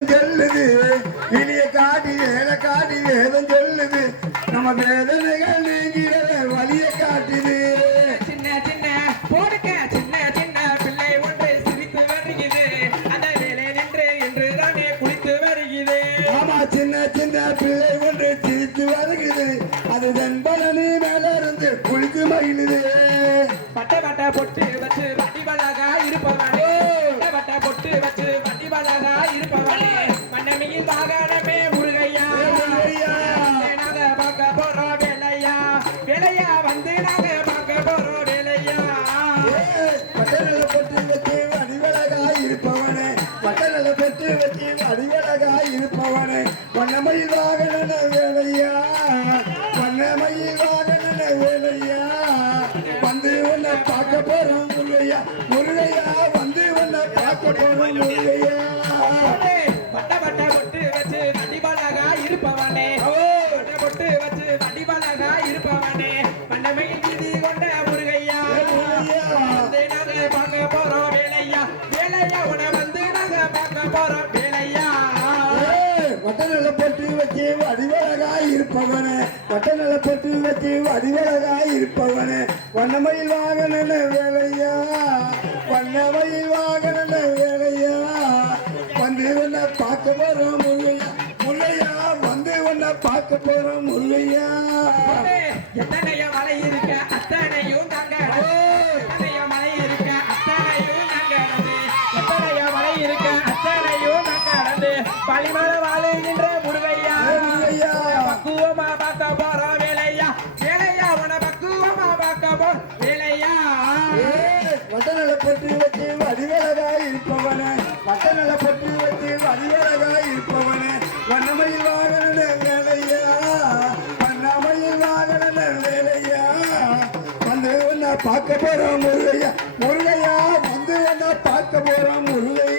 சொல்லுது இனிய காட்டி வேலை காட்டி வேதம் சொல்லுது நம்ம வேதனைகள் நீங்கிற வழிய காட்டுது. சின்ன சின்ன போடுக்க சின்ன சின்ன பிள்ளை ஒன்று சிரித்து வருகிறது அந்த வேலை நின்று என்று தானே குளித்து வருகிறது. ஆமா சின்ன சின்ன பிள்ளை ஒன்று சிரித்து வருகிறது அது தென்பலனி மேல இருந்து குளித்து மகிழுது. பட்ட பட்ட பொட்டு வச்சு வடிவழகா இருப்பவனே பட்ட பொட்டு வச்சு வடிவழகா இருப்பவனே மன்னமியின் வாகனமே முருகையா நாங்க பார்க்க போறோம் வேலையா வேலையா வந்து நாங்க பார்க்க போறோம் வேலையா. பட்டநல பொட்டு வச்சு வடிவழகா இருப்பவனே பட்டநல பொட்டு வச்சு வடிவழகா இருப்பவனே வண்ணமயில் வாகன வேலையா வண்ணமயில் வாகன வேலையா வந்து உன்னை பார்க்க போறோம் முருகையா முருகையா வந்து உன்னை பார்க்க போறோம் முருகையா. பட்ட பட்ட பொட்டு வச்சு வடிவழகா இருப்பவனே பட்ட பொட்டு வச்சு வடிவழகா இருப்பவனே மன்னமையில் வீதி கொண்ட முருகையா வந்து நாங்க பார்க்க போறோம் வேலையா வேலையா உன வந்து நாங்க பார்க்க போறோம் வேலையா. பட்டநல பொட்டு வச்சு வடிவழகா இருப்பவனே பட்டநல பொட்டு வச்சு வடிவழகா இருப்பவனே வண்ணமயில் வாகன வேலையா வண்ணமயில் வாகன வேலையா வந்து உன்னை பார்க்க போறோம் முருகையா முருகையா வந்து உன்னை பார்க்க போறோம் முருகையா. எத்தனைய மலை இருக்க அத்தனையும் நாங்க எத்தனைய மலை இருக்க அத்தனையும் நாங்க எத்தனைய மலை இருக்க அத்தனையும் நாங்க பழிமலை வாழுகின்ற முருகையா பக்குவமா பார்க்க போறோம் வேலையா வேலையா உன பக்குவமா பார்க்க போறோம் வேலையா. பட்டநல பொட்டு வச்சு வடிவழகா இருப்பவனே பட்டநல பொட்டு வச்சு வடிவழகா இருப்பவனே வண்ணமயில் வாகன வேலையா வண்ணமயில் வாகன வேலையா வந்து உன்னை பார்க்க போறோம் முருகையா முருகையா வந்து உன்னை பார்க்க போறோம் முருகையா.